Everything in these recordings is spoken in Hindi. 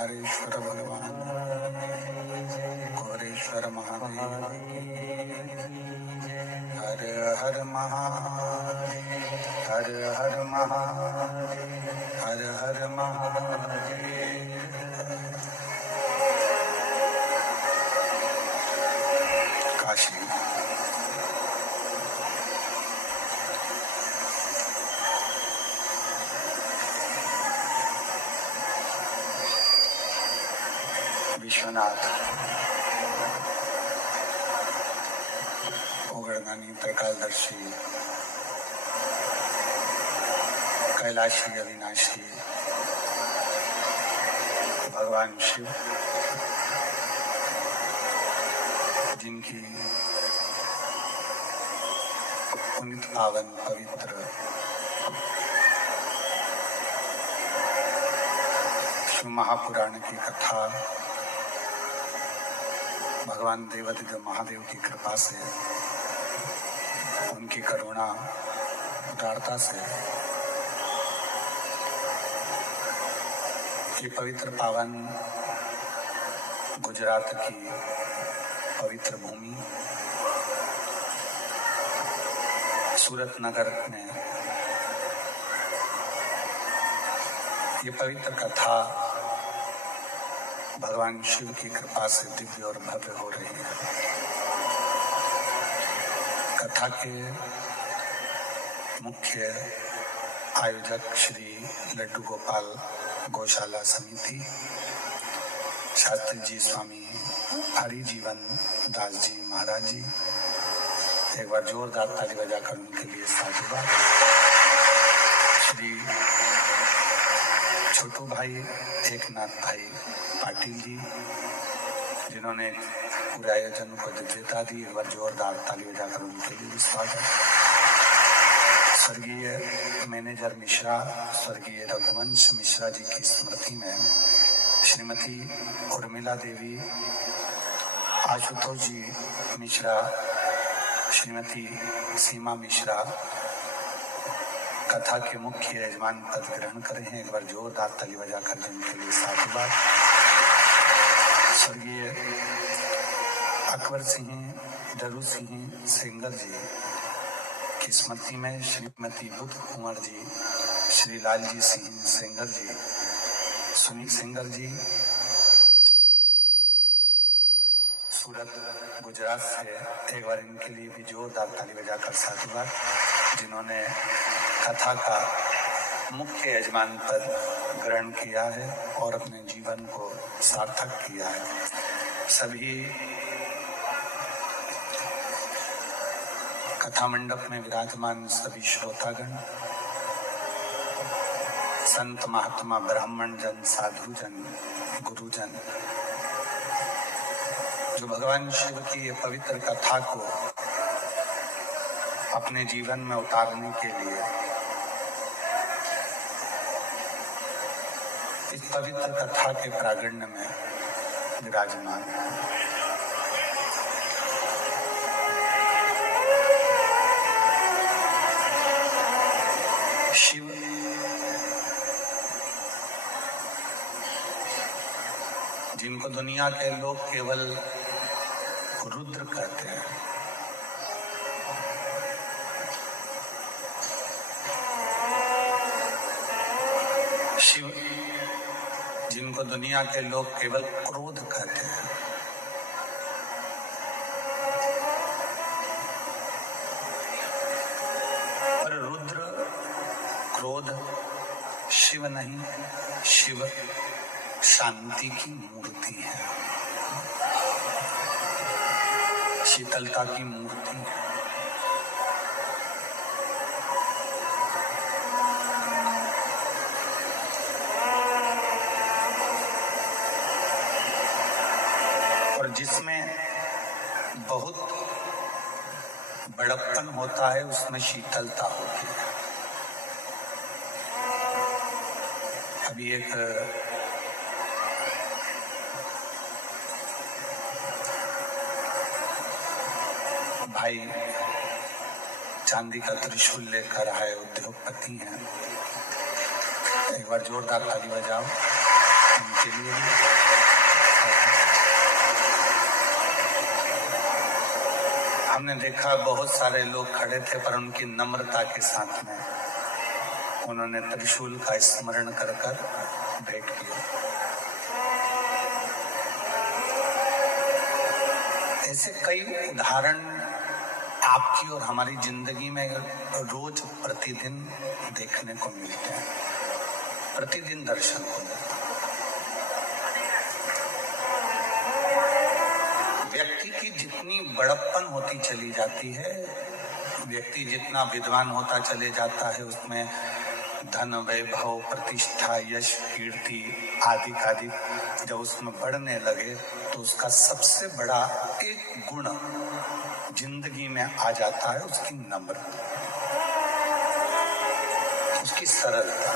केदारेश्वर भगवान गौरेश्वर महादेव हर हर महादेव हर हर महादेव हर हर महादेव। काशी विश्वनाथ ओगड़गानी त्रिकालदर्शी कैलाशी अविनाशी भगवान शिव जिनकी पुनित पावन पवित्र शिव महापुराण की कथा भगवान देवाधिदेव महादेव की कृपा से, उनकी करुणा उदारता से ये पवित्र पावन गुजरात की पवित्र भूमि सूरत नगर में ये पवित्र कथा भगवान शिव की कृपा से दिव्य और भव्य हो रही है। कथा के मुख्य आयोजक श्री लड्डू गोपाल गौशाला समिति, शास्त्री जी स्वामी हरि जीवन दास जी महाराज जी, एक बार जोरदार ताली बजाकर उनके लिए साधुवाद। श्री छोटू भाई एकनाथ भाई पाटिल जी, जिन्होंने पूरे आयोजन को दिव्यता दी, एक बार जोरदार ताली बजाकर उनके लिए स्वागत। स्वर्गीय मैनेजर मिश्रा स्वर्गीय रघुवंश मिश्रा जी की स्मृति में श्रीमती उर्मिला देवी, आशुतोष जी मिश्रा, श्रीमती सीमा मिश्रा कथा के मुख्य यजमान पद ग्रहण करे हैं। एक बार जोरदार ताली बजाकर जिनके लिए साधुवाद। स्वर्गीय अकबर सिंह डरू सिंह सेंगर जी की स्मृति में श्रीमती बुद्ध कुंवर जी, श्री लालजी सिंह सेंगर जी, सुनील सेंगर जी सूरत गुजरात से, एक बार इनके लिए भी जोरदार ताली बजाकर साधुवाद, जिन्होंने कथा का मुख्य यजमान पद ग्रहण किया है और अपने जीवन को सार्थक किया है। सभी कथा मंडप में विराजमान सभी श्रोतागण, संत महात्मा ब्राह्मण जन, साधु जन, गुरुजन, जो भगवान शिव की ये पवित्र कथा को अपने जीवन में उतारने के लिए इस पवित्र कथा के प्रागण्य में विराजमान है। शिव जिनको दुनिया के लोग केवल रुद्र कहते हैं, शिव जिनको दुनिया के लोग केवल क्रोध कहते हैं, पर रुद्र क्रोध शिव नहीं, शिव शांति की मूर्ति है, शीतलता की मूर्ति है। और जिसमें बहुत बड़प्पन होता है उसमें शीतलता होती है। अभी एक भाई चांदी का त्रिशूल लेकर आए, उद्योगपति हैं, एक बार जोरदार ताली बजाओ उनके लिए भी। हमने देखा बहुत सारे लोग खड़े थे, पर उनकी नम्रता के साथ में उन्होंने त्रिशूल का स्मरण कर भेंट किया। ऐसे कई उदाहरण आपकी और हमारी जिंदगी में रोज प्रतिदिन देखने को मिलते हैं, प्रतिदिन दर्शन को मिलते हैं। व्यक्ति की जितनी बड़प्पन होती चली जाती है, व्यक्ति जितना विद्वान होता चले जाता है, उसमें धन, वैभव, प्रतिष्ठा, यश, कीर्ति आदि आदि जब उसमें बढ़ने लगे तो उसका सबसे बड़ा एक गुण जिंदगी में आ जाता है, उसकी नम्रता, उसकी सरलता।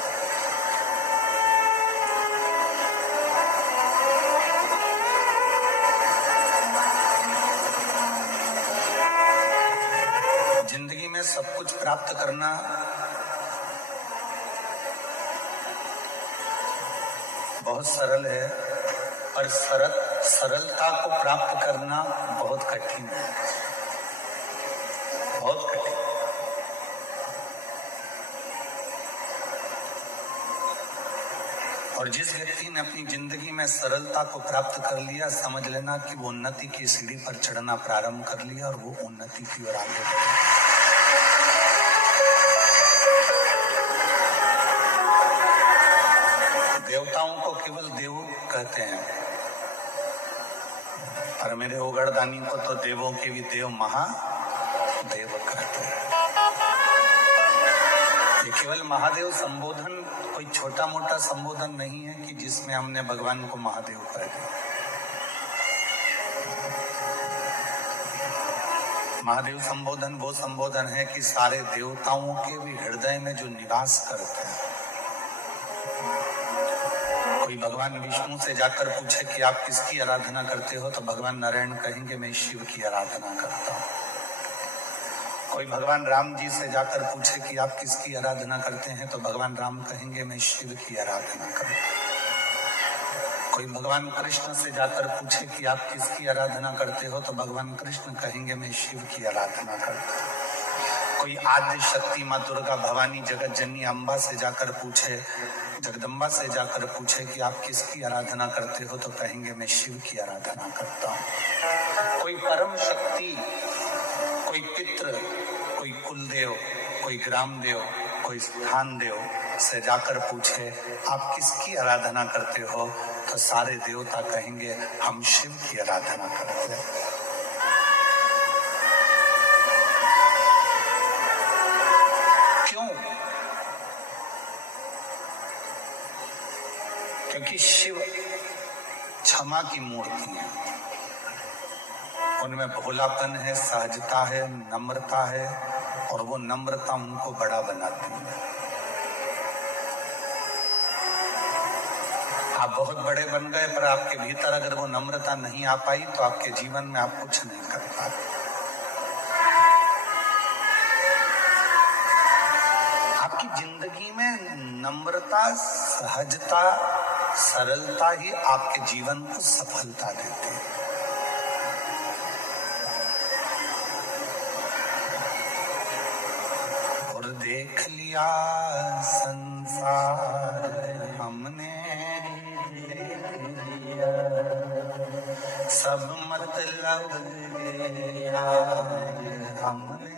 जिंदगी में सब कुछ प्राप्त करना बहुत सरल है, पर सरलता को प्राप्त करना बहुत कठिन है, बहुत कठिन। और जिस व्यक्ति ने अपनी जिंदगी में सरलता को प्राप्त कर लिया, समझ लेना कि वो उन्नति की सीढ़ी पर चढ़ना प्रारंभ कर लिया और वो उन्नति की ओर आगे बढ़े। देवताओं को केवल देव कहते हैं, और मेरे ओगड़दानी को तो देवों के भी देव महादेव कहते हैं। ये केवल महादेव संबोधन कोई छोटा मोटा संबोधन नहीं है कि जिसमें हमने भगवान को महादेव कह दिया। महादेव संबोधन वो संबोधन है कि सारे देवताओं के भी हृदय में जो निवास करते हैं। कोई भगवान विष्णु से जाकर पूछे कि आप किसकी आराधना करते हो, तो भगवान नारायण कहेंगे मैं शिव की आराधना करता हूँ। कोई भगवान राम जी से जाकर पूछे कि आप किसकी आराधना करते हैं, तो भगवान राम कहेंगे मैं शिव की आराधना करता हूँ। कोई भगवान कृष्ण से जाकर पूछे कि आप किसकी आराधना करते हो, तो भगवान कृष्ण कहेंगे मैं शिव की आराधना करता हूँ। कोई आद्य शक्ति माँ दुर्गा, भवानी, जगत जननी अम्बा से जाकर पूछे, जगदम्बा से जाकर पूछे कि आप किसकी आराधना करते हो, तो कहेंगे मैं शिव की आराधना करता हूँ। कोई परम शक्ति, कोई पितृ, कोई कुलदेव, कोई ग्राम देव, कोई स्थान देव से जाकर पूछे आप किसकी आराधना करते हो, तो सारे देवता कहेंगे हम शिव की आराधना करते हैं। क्यों? क्योंकि शिव क्षमा की मूर्ति है, उनमें भोलापन है, सहजता है, नम्रता है, और वो नम्रता उनको बड़ा बनाती है। आप बहुत बड़े बन गए, पर आपके भीतर अगर वो नम्रता नहीं आ पाई तो आपके जीवन में आप कुछ नहीं कर पाते। आपकी जिंदगी में नम्रता, सहजता, सरलता ही आपके जीवन को सफलता देती है। और देख लिया संसार हमने, सब मतलब गया हमने,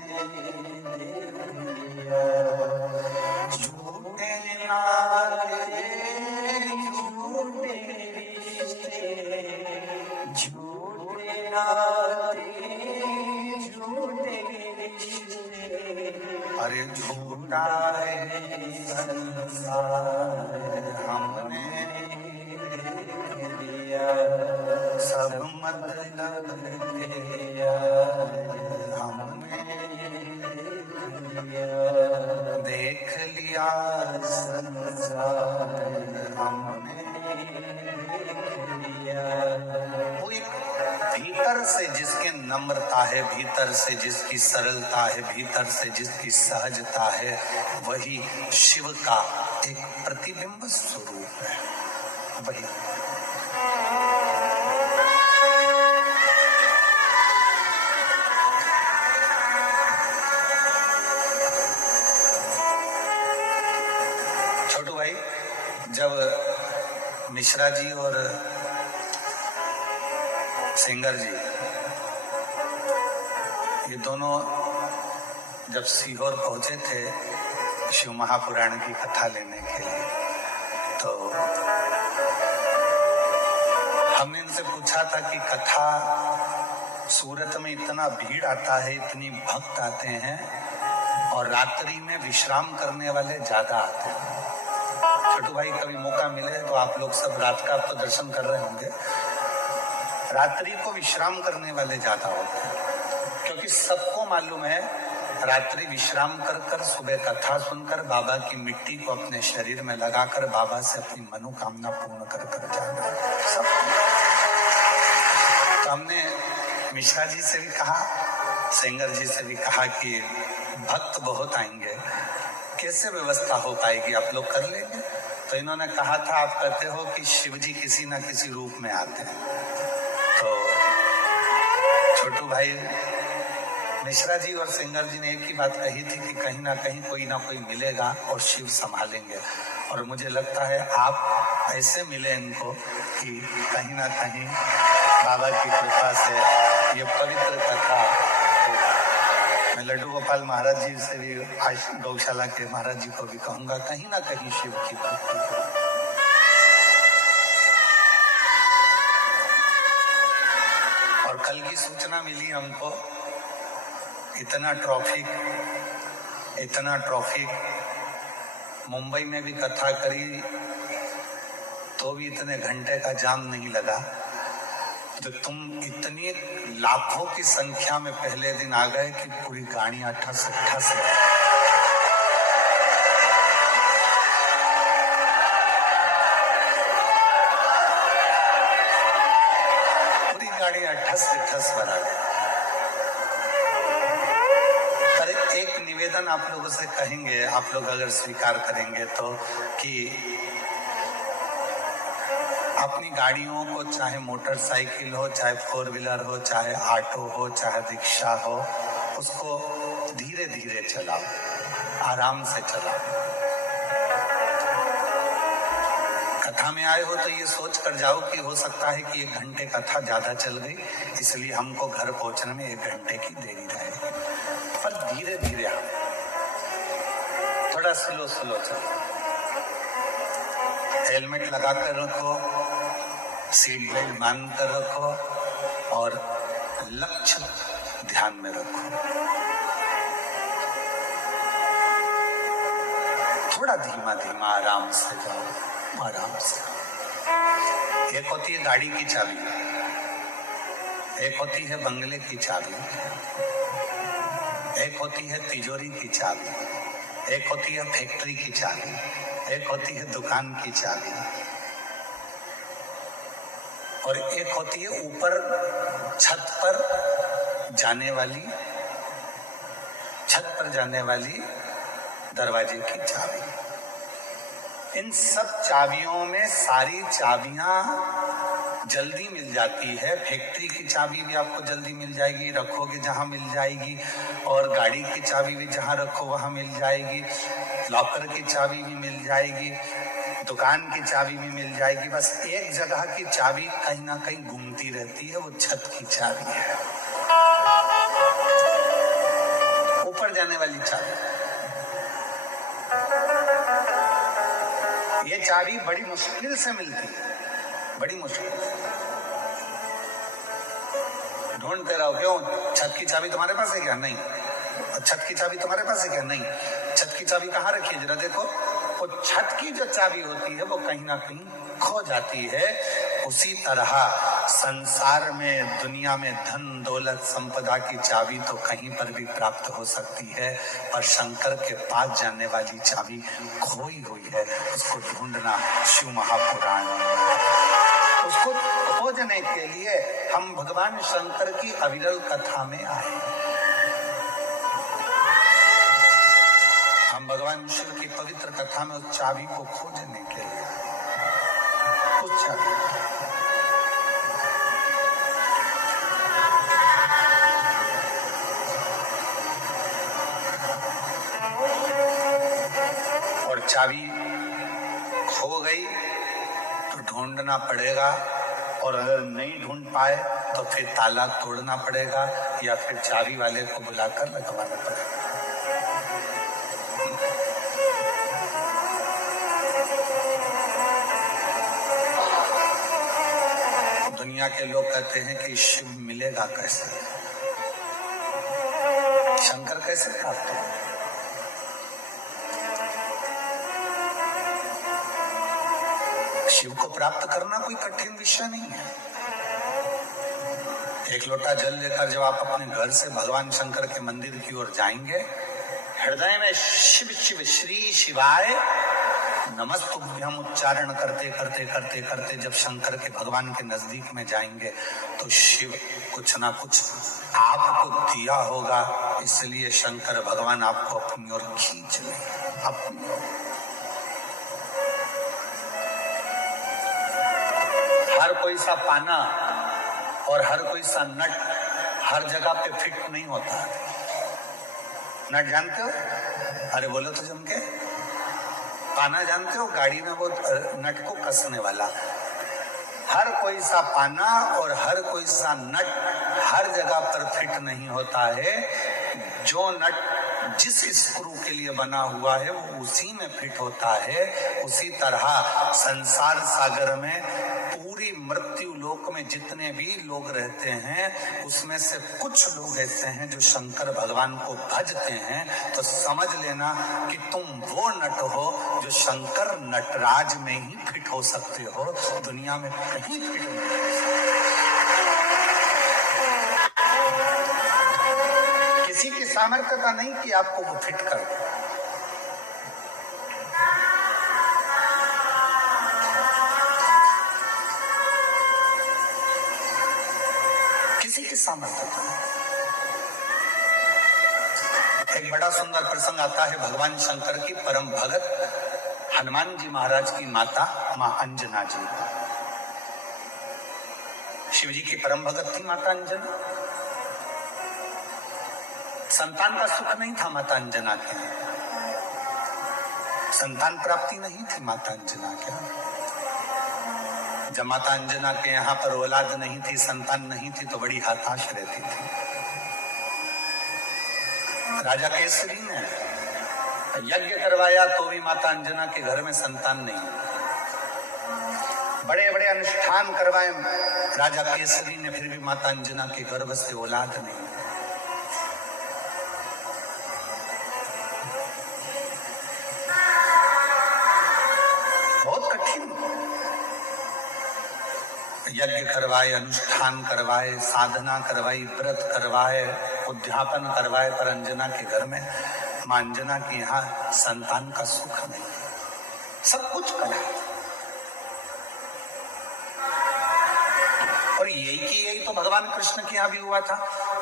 झूठे नाते, झूठे रिश्ते, झूठे नाते, झूठे रिश्ते, अरे झूठा है संसार हमने दिया, सब मतलब गया हमने दिया, देख लिया संसार हमने दिया। वो एक भीतर से जिसके नम्रता है, भीतर से जिसकी सरलता है, भीतर से जिसकी सहजता है, वही शिव का एक प्रतिबिंब स्वरूप है। वही मिश्रा जी और सेंगर जी, ये दोनों जब सीहोर पहुंचे थे शिव महापुराण की कथा लेने के लिए, तो हमने इनसे पूछा था कि कथा सूरत में इतना भीड़ आता है, इतनी भक्त आते हैं और रात्रि में विश्राम करने वाले ज्यादा आते हैं। छोटू भाई कभी मौका मिले तो आप लोग सब रात का आप तो दर्शन कर रहे होंगे, रात्रि को विश्राम करने वाले ज्यादा होते हैं, क्योंकि सबको मालूम है रात्रि विश्राम कर कर सुबह कथा सुनकर बाबा की मिट्टी को अपने शरीर में लगाकर बाबा से अपनी मनोकामना पूर्ण कर कर जाना सब। तो हमने मिश्रा जी से भी कहा, सेंगर जी से भी कहा कि भक्त बहुत आएंगे, कैसे व्यवस्था हो पाएगी, आप लोग कर लेंगे? तो इन्होंने कहा था आप कहते हो कि शिव जी किसी न किसी रूप में आते हैं, तो छोटू भाई मिश्रा जी और सेंगर जी ने एक ही बात कही थी कि कहीं ना कहीं कोई ना कोई मिलेगा और शिव संभालेंगे। और मुझे लगता है आप ऐसे मिले इनको कि कहीं ना कहीं बाबा की कृपा से ये पवित्र कथा, मैं लड्डू गोपाल महाराज जी से भी, आज गौशाला के महाराज जी को भी कहूंगा, कहीं ना कहीं शिव की भक्ति है। और कल की सूचना मिली हमको, इतना ट्रॉफिक मुंबई में भी कथा करी तो भी इतने घंटे का जाम नहीं लगा। जो तुम इतनी लाखों की संख्या में पहले दिन आ गए कि पूरी गाड़ियां ठस भरा गई। पर एक निवेदन आप लोगों से कहेंगे, आप लोग अगर स्वीकार करेंगे तो, कि अपनी गाड़ियों को, चाहे मोटरसाइकिल हो, चाहे फोर व्हीलर हो, चाहे ऑटो हो, चाहे रिक्शा हो, उसको धीरे धीरे चलाओ, आराम से चलाओ। कथा में आए हो तो ये सोच कर जाओ कि हो सकता है कि 1 घंटे कथा ज्यादा चल गई, इसलिए हमको घर पहुंचने में 1 घंटे की देरी रहेगी। पर धीरे धीरे आओ, थोड़ा स्लो चलो, हेलमेट लगा कर रखो, सीट बेल्ट बांध कर रखो और लक्ष्य ध्यान में रखो। थोड़ा धीमा धीमा आराम से जाओ, आराम से। एक होती है गाड़ी की चाबी, एक होती है बंगले की चाबी, एक होती है तिजोरी की चाबी, एक होती है फैक्ट्री की चाबी, एक होती है दुकान की चाबी, और एक होती है ऊपर छत पर जाने वाली दरवाजे की चाबी। इन सब चाबियों में सारी चाबियां जल्दी मिल जाती है। फैक्ट्री की चाबी भी आपको जल्दी मिल जाएगी, रखोगे जहां मिल जाएगी, और गाड़ी की चाबी भी जहां रखो वहां मिल जाएगी, लॉकर की चाबी भी मिल जाएगी, दुकान की चाबी भी मिल जाएगी। बस एक जगह की चाबी कहीं ना कहीं घूमती रहती है, वो छत की चाबी है, ऊपर जाने वाली चाबी। ये चाबी बड़ी मुश्किल से मिलती है, बड़ी मुश्किल से। ढूंढते रहो, क्यों? छत की चाबी तुम्हारे पास है क्या? नहीं। छत की चाबी तुम्हारे पास है क्या? नहीं। छत की चाबी कहाँ रखी है जरा देखो। वो छत की जो चाबी होती है वो कहीं ना कहीं खो जाती है। उसी तरह संसार में, दुनिया में धन दौलत संपदा की चाबी तो कहीं पर भी प्राप्त हो सकती है, पर शंकर के पास जाने वाली चाबी खोई हुई है। उसको ढूंढना शिव महापुराण। उसको खोजने के लिए हम भगवान शंकर की अविरल कथा में आए। हम भगवान शिव की पवित्र कथा में उस चाबी को खोजने के लिए, उस चाबी और चाबी खो गई तो ढूंढना पड़ेगा, और अगर नहीं ढूंढ पाए तो फिर ताला तोड़ना पड़ेगा या फिर चाबी वाले को बुलाकर लगवाना पड़ेगा। दुनिया के लोग कहते हैं कि शिव मिलेगा कैसे, शंकर कैसे प्राप्त हो? शिव को प्राप्त करना कोई कठिन विषय नहीं है। एक लोटा जल लेकर जब आप अपने घर से भगवान शंकर के मंदिर की ओर जाएंगे, हृदय में शिव शिव श्री शिवाय नमस्तुभ्यम उच्चारण करते करते करते करते जब शंकर के भगवान के नजदीक में जाएंगे तो शिव कुछ ना कुछ आपको दिया होगा, इसलिए शंकर भगवान आपको अपनी ओर खींच लेंगे, अपनी ओर। हर कोई सा पाना और हर कोई सा नट हर जगह पे फिट नहीं होता। नट जानते हो? अरे बोलो तो जम के। पाना जानते हो? गाड़ी में वो नट को कसने वाला। हर कोई सा पाना और हर कोई सा नट हर जगह पर फिट नहीं होता है। जो नट जिस स्क्रू के लिए बना हुआ है वो उसी में फिट होता है। उसी तरह संसार सागर में पूरी मृत्यु लोक में जितने भी लोग रहते हैं उसमें से कुछ लोग ऐसे हैं जो शंकर भगवान को भजते हैं। तो समझ लेना कि तुम वो नट हो जो शंकर नटराज में ही फिट हो सकते हो, दुनिया में कहीं फिट नहीं। किसी की सामर्थ्य का नहीं कि आपको वो फिट कर दे। किसी की सामर्थ्य का नहीं। एक बड़ा सुंदर प्रसंग आता है भगवान शंकर की परम भगत हनुमान जी महाराज की माता मां अंजना जी। शिव जी की परम भगत थी माता अंजना। संतान का सुख नहीं था माता अंजना के, संतान प्राप्ति नहीं थी माता अंजना के। जब माता अंजना के यहाँ पर औलाद नहीं थी, संतान नहीं थी, तो बड़ी हताश रहती थी। राजा केसरी ने यज्ञ करवाया तो भी माता अंजना के घर में संतान नहीं। बड़े बड़े अनुष्ठान करवाए राजा केसरी ने, फिर भी माता अंजना के गर्भ से औलाद नहीं। बहुत कठिन। यज्ञ करवाए, अनुष्ठान करवाए, साधना करवाई, व्रत करवाए, उद्यापन करवाए, पर अंजना के घर में मां अंजना के यहाँ संतान का सुख नहीं। सब कुछ करा और यही तो भगवान कृष्ण के यहाँ भी हुआ था।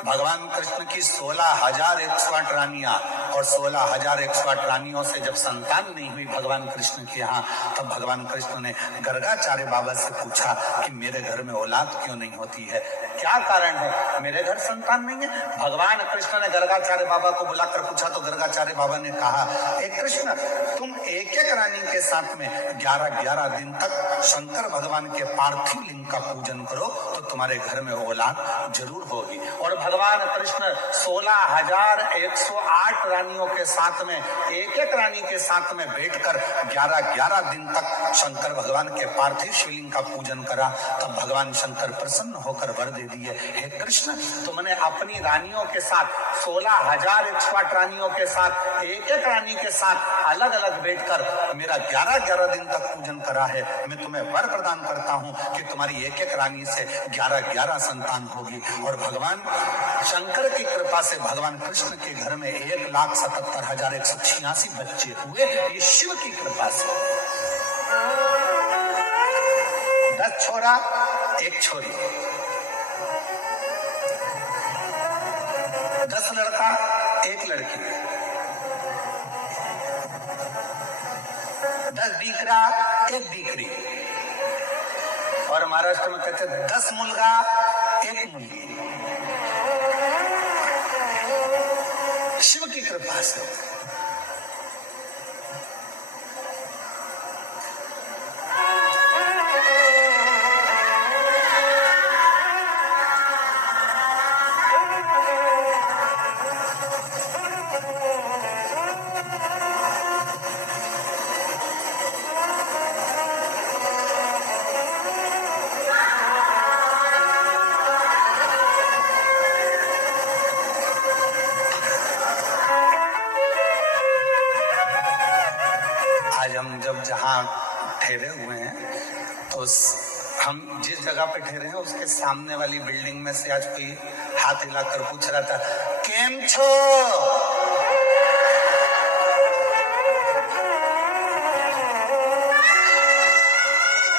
भगवान कृष्ण की 16,108 रानियां, और 16,108 रानियों से जब संतान नहीं हुई भगवान कृष्ण के यहाँ, तब भगवान कृष्ण ने गर्गाचार्य बाबा से पूछा कि मेरे घर में औलाद क्यों नहीं होती है, क्या कारण है, मेरे घर संतान नहीं है। भगवान कृष्ण ने गर्गाचार्य बाबा को बुलाकर पूछा तो गर्गाचार्य बाबा ने कहा, एक कृष्ण तुम एक एक रानी के साथ में 11-11 दिन तक शंकर भगवान के पार्थिव लिंग का पूजन करो तो तुम्हारे घर में औलाद जरूर होगी। और भगवान कृष्ण 16,108 रानियों के साथ में एक एक रानी के साथ में बैठकर 11-11 दिन तक शंकर भगवान के पार्थिव शिवलिंग का पूजन करा। तब भगवान शंकर प्रसन्न होकर वर दे दिए, हे कृष्ण तुमने अपनी रानियों के साथ 16,108 रानियों के साथ एक एक रानी के साथ अलग अलग बैठकर मेरा 11-11 दिन तक पूजन करा है। मैं तुम्हें वर प्रदान करता हूं कि तुम्हारी एक एक रानी से 11-11 संतान होगी। और भगवान शंकर की कृपा से भगवान कृष्ण के घर में 1,77,186 बच्चे हुए। ये शिव की कृपा से। 10 छोरा 1 छोरी, 10 लड़का 1 लड़की, 10 दीकरा 1 दीकरी, और महाराष्ट्र में कहते 10 मुलगा 1 मुलगी। शिव की कृपा से। ठहरे हुए हैं, तो हम जिस जगह पे ठहरे हैं उसके सामने वाली बिल्डिंग में से आज कोई हाथ हिलाकर पूछ रहा था, केम छो?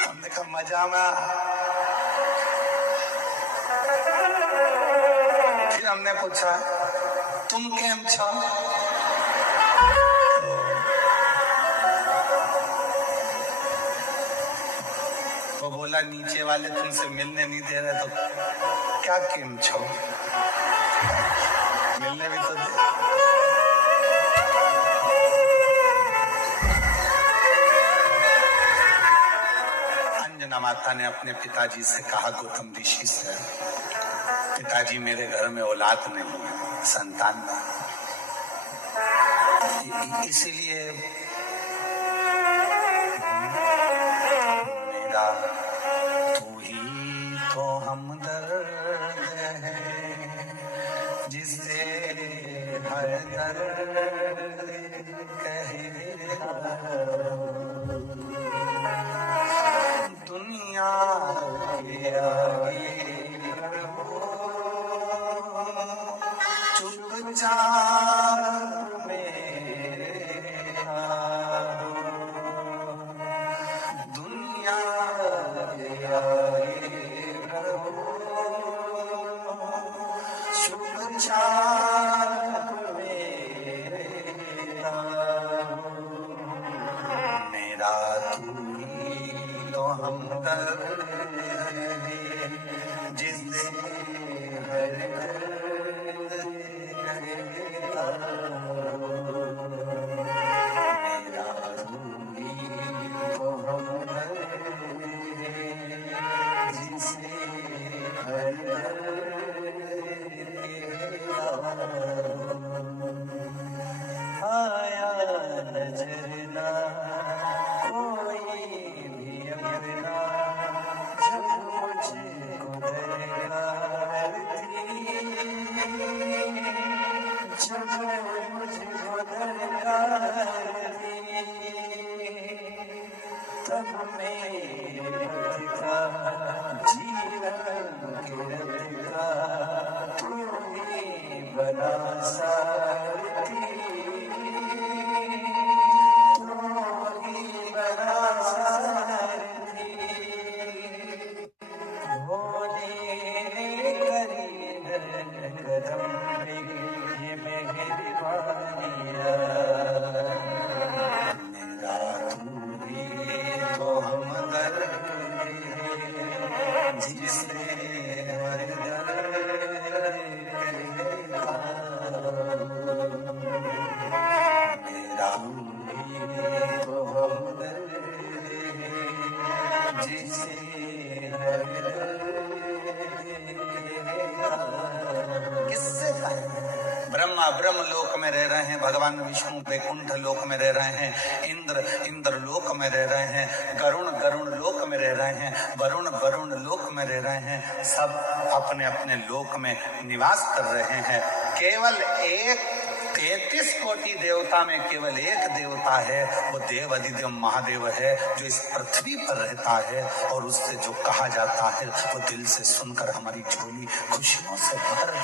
हमने कहा मजा में। फिर हमने पूछा, तुम केम छो? वो बोला, नीचे वाले तुमसे मिलने नहीं दे रहे, तो क्या केम छो? मिलने भी तो दे। अंजना माता ने अपने पिताजी से कहा, गौतम ऋषि से, पिताजी मेरे घर में औलाद नहीं है, संतान नहीं, इसीलिए मेरा तू ही तो हमदर्द है, जिसे हर दर्द कहेगा, दुनिया के आगे चुपचाप मेरे दुनिया के आगे चुपचाप मेरा तू ही तो हमदर्द है, जिससे हर दर्द कहेगा, मेरा तू ही तो हमदर्द है, जिससे हर दर्द कहेगा। आया नजर ना कोई भी अपना, जब मुझको दरकार थी, जब मुझको दरकार थी, तब मेरे पद का जीवन के रथ का तू ही बना सारथी, ब्रह्मा ब्रह्म लोक में रह रहे हैं, भगवान विष्णु वैकुंठ लोक में रह रहे हैं, इंद्र इंद्र लोक में रह रहे हैं, गरुण गरुण लोक में रह रहे हैं, वरुण वरुण लोक में रह रहे हैं, सब अपने अपने लोक में निवास कर रहे हैं। केवल एक 33 कोटि देवता में केवल एक देवता है, वो देव अधिदेव महादेव है, जो इस पृथ्वी पर रहता है, और उससे जो कहा जाता है वो दिल से सुनकर हमारी झोली खुशियों से भर दे।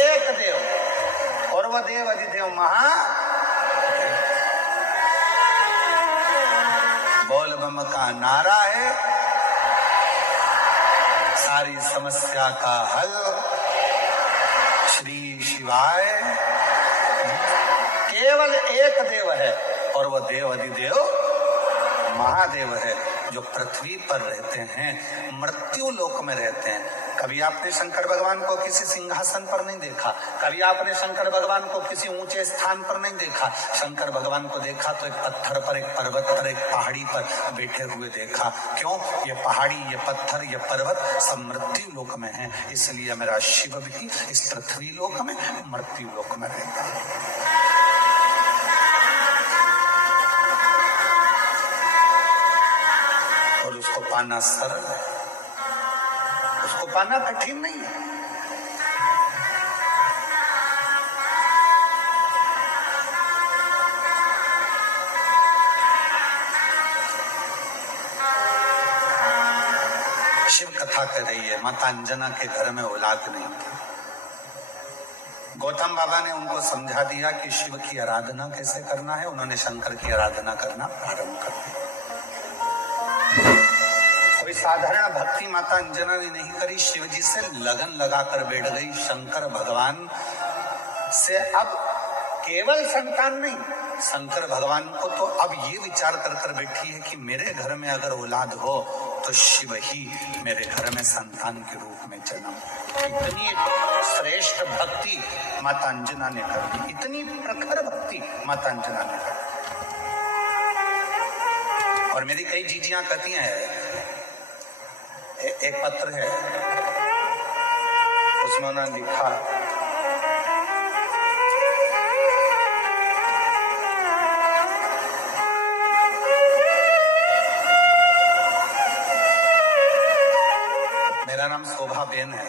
एक देव, और वह देव अधिदेव बोल बम का नारा है, सारी समस्या का हल श्री शिवाय। केवल एक देव है, और वह देव अधिदेव महादेव है, जो पृथ्वी पर रहते हैं, मृत्यु लोक में रहते हैं। कभी आपने शंकर भगवान को किसी सिंहासन पर नहीं देखा, कभी आपने शंकर भगवान को किसी ऊंचे स्थान पर नहीं देखा। शंकर भगवान को देखा तो एक पत्थर पर, एक पर्वत पर, एक पहाड़ी पर बैठे हुए देखा। क्यों? ये पहाड़ी, ये पत्थर, ये पर्वत सब मृत्यु लोक में है, इसलिए मेरा शिव भी इस पृथ्वी लोक में, मृत्यु लोक में रहता है। और उसको पाना सरल है, उसको पाना कठिन नहीं है। शिव कथा कर रही है, माता अंजना के घर में औलाद नहीं था। गौतम बाबा ने उनको समझा दिया कि शिव की आराधना कैसे करना है। उन्होंने शंकर की आराधना करना प्रारंभ कर दिया। कोई साधारण भक्ति माता अंजना ने नहीं करी, शिव जी से लगन लगाकर बैठ गई। शंकर भगवान से अब केवल संतान नहीं, शंकर भगवान को तो अब ये विचार कर बैठी है कि मेरे घर में अगर औलाद हो तो शिव ही मेरे घर में संतान के रूप में जन्म। इतनी श्रेष्ठ भक्ति माता अंजना ने कर दी, इतनी प्रखर भक्ति माता अंजना ने कर दी। और मेरी कई जीजियां कहती हैं, एक पत्र है उसमें उन्होंने लिखा, मेरा नाम शोभा बेन है,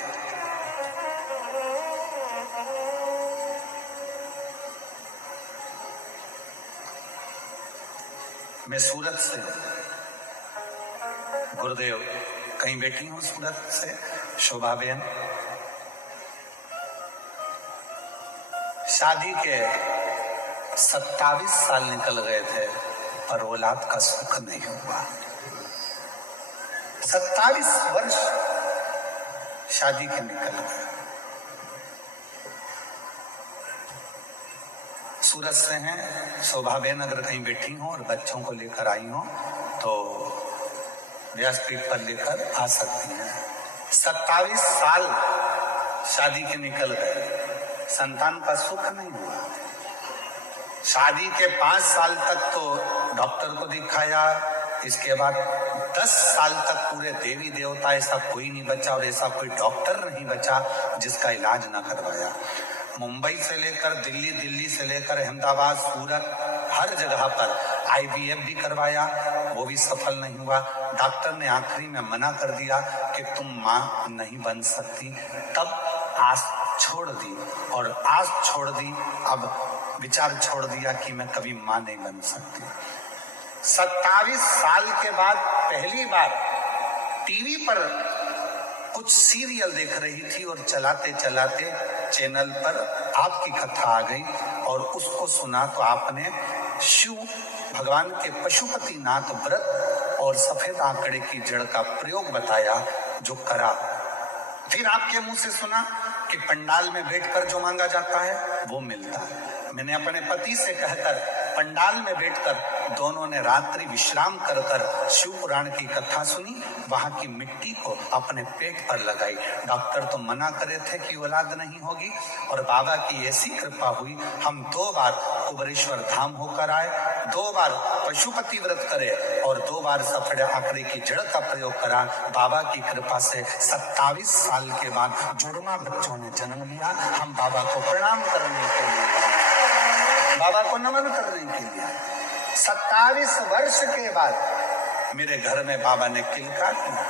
मैं सूरत से हूं। गुरुदेव कहीं बैठी हूं सूरत से, शोभा बेन। शादी के 27 साल निकल गए थे पर औलाद का सुख नहीं हुआ। 27 वर्ष शादी के निकल गए। सूरत से हैं शोभा बेन, अगर कहीं बैठी हो और बच्चों को लेकर आई हो तो व्यासपीठ पर लेकर आ सकती हैं। 27 साल शादी के निकल गए, संतान का सुख नहीं हुआ। शादी के 5 साल तक तो डॉक्टर को दिखाया, इसके बाद 10 साल तक पूरे देवी देवता ऐसा कोई नहीं बचा और ऐसा कोई डॉक्टर नहीं बचा जिसका इलाज ना करवाया। मुंबई से लेकर दिल्ली, दिल्ली से लेकर अहमदाबाद, सूरत, हर जगह पर IVF भी करवाया, वो भी सफल नहीं हुआ। डॉक्टर ने आखिरी में मना कर दिया कि तुम माँ नहीं बन सकती। तब आस छोड़ दी और आस छोड़ दी, अब विचार छोड़ दिया कि मैं कभी माँ नहीं बन सकती। 27 साल के बाद पहली बार टीवी पर कुछ सीरियल देख रही थी और चलाते चलाते चैनल पर आपकी कथा आ गई और उसको सुना तो आपने शिव भगवान के पशुपति नाथ व्रत और सफेद आंकड़े की जड़ का प्रयोग बताया, जो करा। फिर आपके मुंह से सुना कि पंडाल में बैठकर जो मांगा जाता है वो मिलता है। मैंने अपने पति से कहकर पंडाल में बैठकर दोनों ने रात्रि विश्राम कर कर शिव पुराण की कथा सुनी, वहां की मिट्टी को अपने पेट पर लगाई। डॉक्टर तो मना करे थे कि औलाद नहीं होगी और बाबा की ऐसी कृपा हुई, हम 2 बार कुबरेश्वर धाम होकर आए, 2 बार पशुपति व्रत करे और 2 बार सफेद आंकड़े की जड़ का प्रयोग करा। बाबा की कृपा से 27 साल के बाद जुड़वा बच्चों ने जन्म लिया। हम बाबा को प्रणाम करने के लिए, बाबा को नमन करने के लिए 27 वर्ष के बाद मेरे घर में बाबा ने किलकार किया।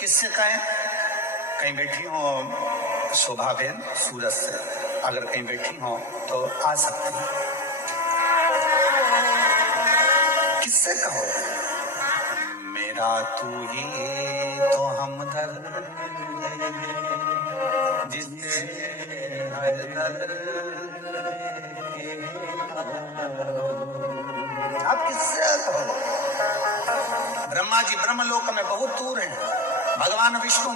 किससे कहें? कहीं बैठी हो शोभा बेन सूरत से, अगर कहीं बैठी हो तो आ सकती है। किससे कहो? मेरा तू ही तो हमदर्द जिससे हर दर्द। आप किससे कहो? ब्रह्मा जी ब्रह्मलोक में बहुत दूर हैं, भगवान विष्णु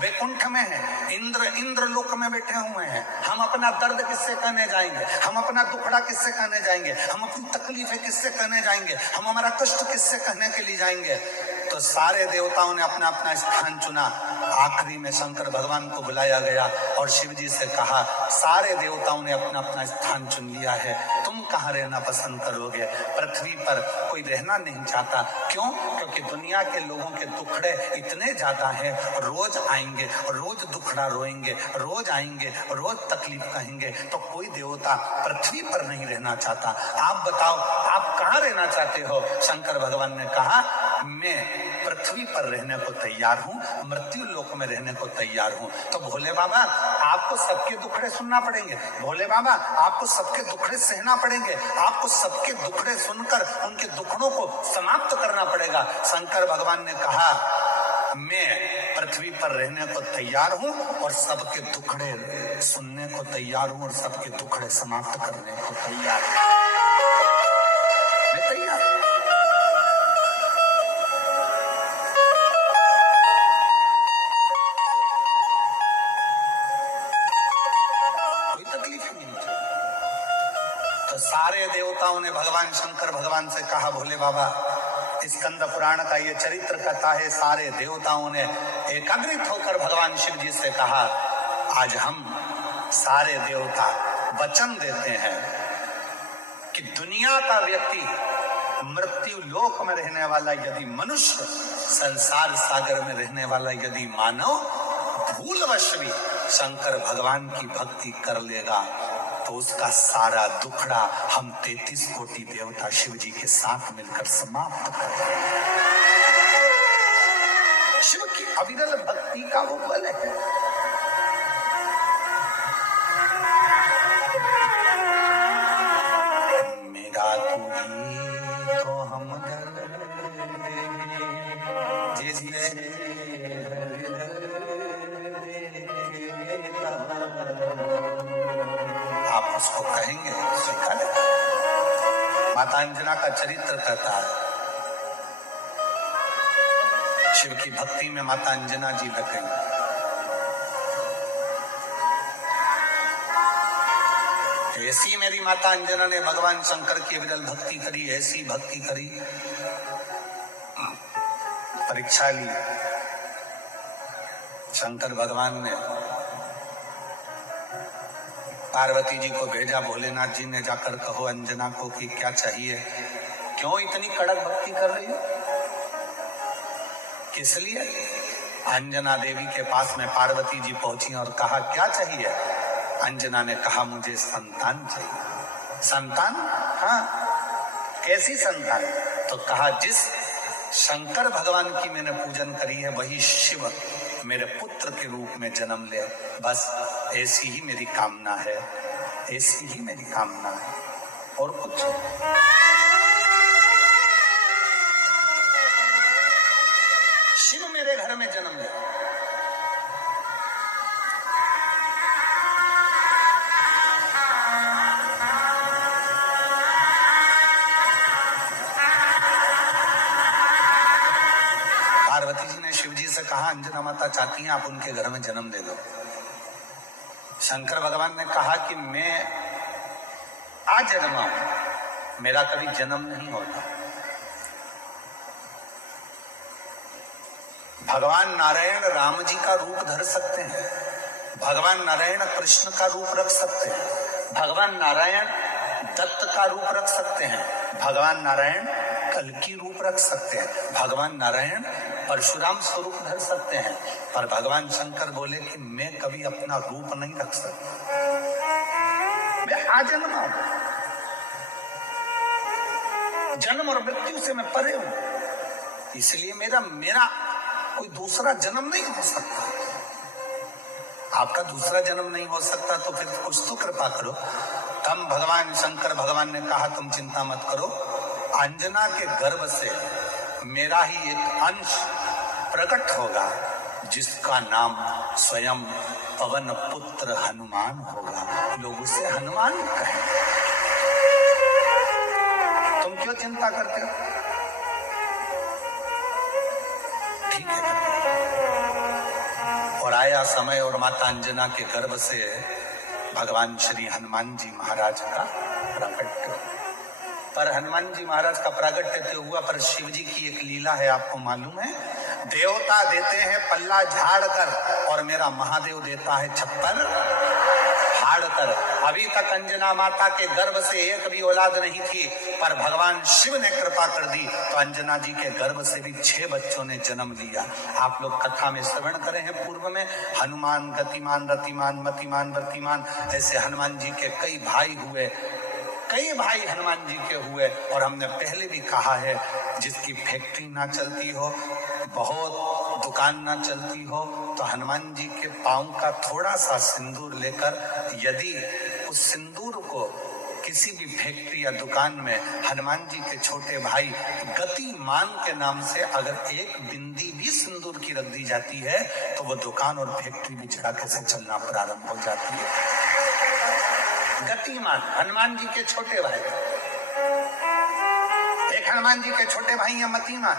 वैकुंठ में है, इंद्र लोक में बैठे हुए हैं। हम अपना दर्द किससे कहने जाएंगे? हम अपना दुखड़ा किससे कहने जाएंगे? हम अपनी तकलीफें किससे कहने जाएंगे? हम हमारा कष्ट किससे कहने के लिए जाएंगे? तो सारे देवताओं ने अपना अपना स्थान चुना। आखिरी में शंकर भगवान को बुलाया गया और शिव जी से कहा, सारे देवताओं ने अपना अपना स्थान चुन लिया है, तुम कहाँ रहना पसंद करोगे? पृथ्वी पर कोई रहना नहीं चाहता। क्यों? क्योंकि दुनिया के लोगों के दुखड़े इतने ज्यादा हैं, रोज आएंगे, रोज दुखड़ा रोएंगे, रोज आएंगे, रोज तकलीफ कहेंगे, तो कोई देवता पृथ्वी पर नहीं रहना चाहता। आप बताओ, आप कहाँ रहना चाहते हो? शंकर भगवान ने कहा, मैं पृथ्वी पर रहने को तैयार हूँ, मृत्यु लोक में रहने को तैयार हूँ। तो भोले बाबा आपको सबके दुखड़े सुनना पड़ेंगे, भोले बाबा आपको सबके दुखड़े सहना पड़ेंगे, आपको सबके दुखड़े सुनकर उनके दुखड़ों को समाप्त करना पड़ेगा। शंकर भगवान ने कहा, मैं पृथ्वी पर रहने को तैयार हूं और सबके दुखड़े सुनने को तैयार हूं और सबके दुखड़े समाप्त करने को तैयार हूं। मैं तैयार हूं। कोई तकलीफ नहीं मुझे। तो सारे देवताओं ने भगवान शंकर भगवान से कहा, भोले बाबा, स्कंद पुराण का ये चरित्र कथा है। सारे देवताओं ने एकाग्रित होकर भगवान शिव जी से कहा, आज हम सारे देवता वचन देते हैं कि दुनिया का व्यक्ति, मृत्यु लोक में रहने वाला यदि मनुष्य, संसार सागर में रहने वाला यदि मानव भूलवश भी शंकर भगवान की भक्ति कर लेगा तो उसका सारा दुखड़ा हम 33 कोटि देवता शिव जी के साथ मिलकर समाप्त कर देंगे। शिव की अविरल भक्ति का वो बल है। मेरा तू ही तो हम आप उसको कहेंगे, स्वीकार। माता अंजना का चरित्र कहता है, शिव की भक्ति में माता अंजना जी लग गई। ऐसी मेरी माता अंजना ने भगवान शंकर की विरल भक्ति करी, ऐसी भक्ति करी, परीक्षा ली। शंकर भगवान ने पार्वती जी को भेजा, भोलेनाथ जी ने जाकर कहो अंजना को कि क्या चाहिए, क्यों इतनी कड़क भक्ति कर रही हो, किस लिए। अंजना देवी के पास में पार्वती जी पहुंची और कहा, क्या चाहिए। अंजना ने कहा, मुझे संतान चाहिए। संतान? हाँ, कैसी संतान। तो कहा, जिस शंकर भगवान की मैंने पूजन करी है वही शिव मेरे पुत्र के रूप में जन्म ले, बस ऐसी ही मेरी कामना है, ऐसी ही मेरी कामना है, और कुछ। शिव मेरे घर में जन्म ले। पार्वती जी ने शिव जी से कहा, अंजना माता चाहती हैं आप उनके घर में जन्म दे दो। शंकर भगवान ने कहा कि मैं आज जन्मा हूं, मेरा कभी जन्म नहीं होता। भगवान नारायण राम जी का रूप धर सकते हैं, भगवान नारायण कृष्ण का रूप रख सकते हैं, भगवान नारायण दत्त का रूप रख सकते हैं, भगवान नारायण कल्कि रूप रख सकते हैं, भगवान नारायण परशुराम स्वरूप धर सकते हैं, पर भगवान शंकर बोले कि मैं कभी अपना रूप नहीं रख सकता, मैं आजन्मा हूं, जन्म और मृत्यु से मैं परे हूं, इसलिए मेरा कोई दूसरा जन्म नहीं हो सकता। आपका दूसरा जन्म नहीं हो सकता तो फिर कुछ तो कृपा करो। तब भगवान शंकर भगवान ने कहा, तुम चिंता मत करो, अंजना के गर्भ से मेरा ही एक अंश प्रकट होगा जिसका नाम स्वयं पवन पुत्र हनुमान होगा, लोग उसे हनुमान कहेंगे। तुम क्यों चिंता करते हो? ठीक है। और आया समय और माता अंजना के गर्भ से भगवान श्री हनुमान जी महाराज का प्राकट्य। पर हनुमान जी महाराज का प्राकट्य तो हुआ, पर शिव जी की एक लीला है, आपको मालूम है। देवता देते हैं पल्ला झाड़ कर और मेरा महादेव देता है छप्पर फाड़ कर। अभी तक अंजना माता के गर्भ से एक भी औलाद नहीं थी, पर भगवान शिव ने कृपा कर दी तो अंजना जी के गर्भ से भी 6 बच्चों ने जन्म लिया। आप लोग कथा में श्रवण करे हैं पूर्व में, हनुमान गतिमान रतिमान मतिमान वर्तिमान, ऐसे हनुमान जी के कई भाई हुए, कई भाई हनुमान जी के हुए। और हमने पहले भी कहा है, जिसकी फैक्ट्री ना चलती हो, बहुत दुकान ना चलती हो, तो हनुमान जी के पांव का थोड़ा सा सिंदूर लेकर यदि उस सिंदूर को किसी भी फैक्ट्री या दुकान में हनुमान जी के छोटे भाई गतिमान के नाम से अगर एक बिंदी भी सिंदूर की रख दी जाती है तो वो दुकान और फैक्ट्री भी झड़ाके से चलना प्रारंभ हो जाती है। गतिमान हनुमान जी के छोटे भाई, एक हनुमान जी के छोटे भाई हैं मतिमान।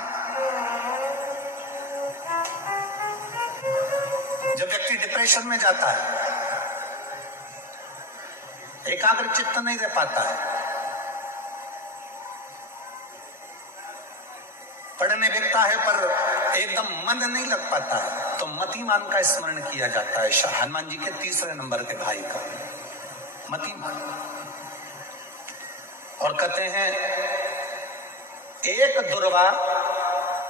जब व्यक्ति डिप्रेशन में जाता है, एकाग्र चित्त नहीं रह पाता है, पढ़ने बैठता है पर एकदम मन नहीं लग पाता है, तो मतिमान का स्मरण किया जाता है। हनुमान जी के तीसरे नंबर के भाई का मतिमान। और कहते हैं एक दुर्वा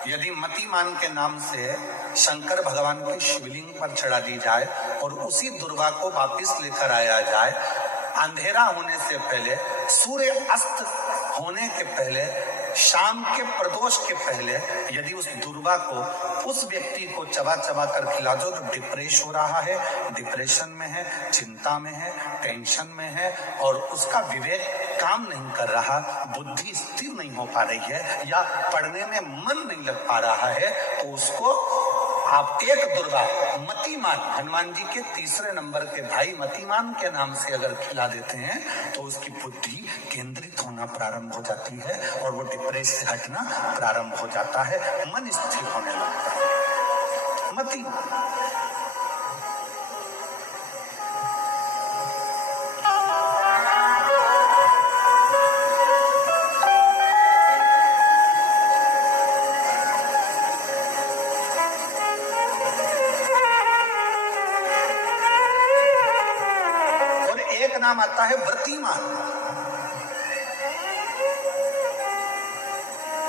यदि मतिमान के नाम से शंकर भगवान की शिवलिंग पर चढ़ा दी जाए और उसी दुर्वा को वापिस लेकर आया जाए, अंधेरा होने से पहले, सूर्य अस्त होने के पहले, शाम के प्रदोष के पहले यदि उस दुर्वा को उस व्यक्ति को चबा चबा कर खिला दो तो डिप्रेस हो रहा है, डिप्रेशन में है, चिंता में है, टेंशन में है और उसका विवेक काम नहीं कर रहा, बुद्धि स्थिर नहीं हो पा रही है या पढ़ने में मन नहीं लग पा रहा है, तो उसको आप एक दुर्वा मतिमान हनुमान जी के तीसरे नंबर के भाई मतिमान के नाम से अगर खिला देते हैं तो उसकी बुद्धि केंद्रित होना प्रारंभ हो जाती है और वो डिप्रेस से हटना प्रारंभ हो जाता है, मन स्थिर होने लगता है। मतिमान नाम आता है व्रतिमान।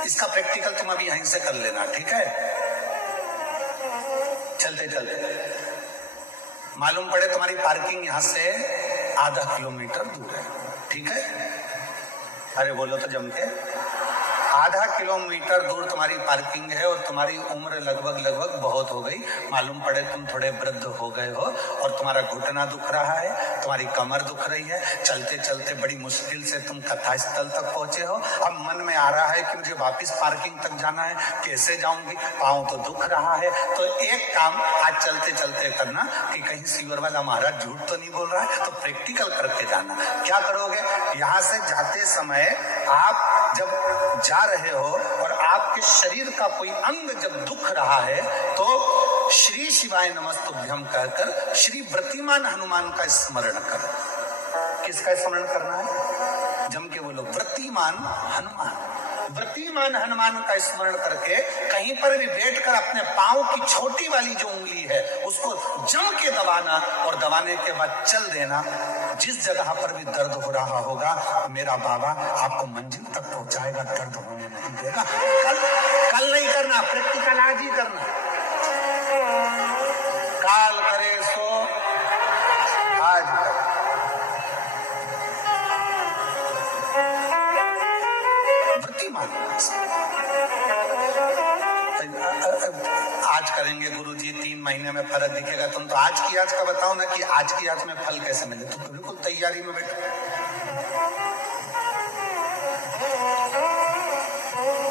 इसका प्रैक्टिकल तुम अभी यहीं से कर लेना, ठीक है? चलते चलते मालूम पड़े तुम्हारी पार्किंग यहां से आधा किलोमीटर दूर है, ठीक है? अरे बोलो तो जम के, आधा किलोमीटर दूर तुम्हारी पार्किंग है और तुम्हारी उम्र लगभग बहुत हो गई, मालूम पड़े तुम थोड़े वृद्ध हो गए हो और तुम्हारा घुटना दुख रहा है, तुम्हारी कमर दुख रही है, चलते चलते बड़ी मुश्किल से तुम कथा स्थल तक पहुंचे हो। अब मन में आ रहा है कि मुझे वापस पार्किंग तक जाना है, कैसे जाऊंगी, पाँव तो दुख रहा है। तो एक काम आज चलते चलते करना कि कहीं सीवर वाला महाराज झूठ तो नहीं बोल रहा है, तो प्रैक्टिकल करके जाना। क्या करोगे, यहाँ से जाते समय आप जब जा रहे हो और आपके शरीर का कोई अंग जब दुख रहा है तो श्री शिवाय नमस्तुभ्यम कहकर श्री व्रतिमान हनुमान का स्मरण कर। किसका स्मरण करना है? जम के बोलो, व्रतिमान हनुमान। व्रतिमान हनुमान का स्मरण करके कहीं पर भी बैठकर अपने पांव की छोटी वाली जो उंगली है उसको जम के दबाना और दबाने के बाद चल देना। जिस जगह पर भी दर्द हो रहा होगा मेरा बाबा आपको मंजिल तक पहुंचाएगा, दर्द होने नहीं देगा। कल नहीं करना, प्रैक्टिकल आज ही करना। काल करे सो आज कर। आज करेंगे गुरुजी, 3 महीने में फर्क दिखेगा। तुम तो आज की आज का बताओ ना कि आज की आज में फल कैसे मिले। तो बिल्कुल तैयारी में बैठो।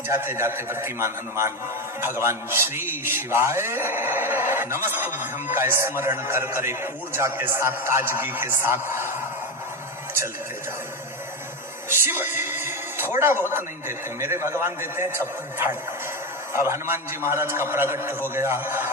जाते जाते व्रतिमान हनुमान भगवान श्री शिवाय नमस्तुभ्यम का स्मरण कर कर एक ऊर्जा के साथ, ताजगी के साथ चलते जाओ। शिव थोड़ा बहुत नहीं देते, मेरे भगवान देते हैं चप्पल फाड़। अब हनुमान जी महाराज का प्रागट्य हो गया,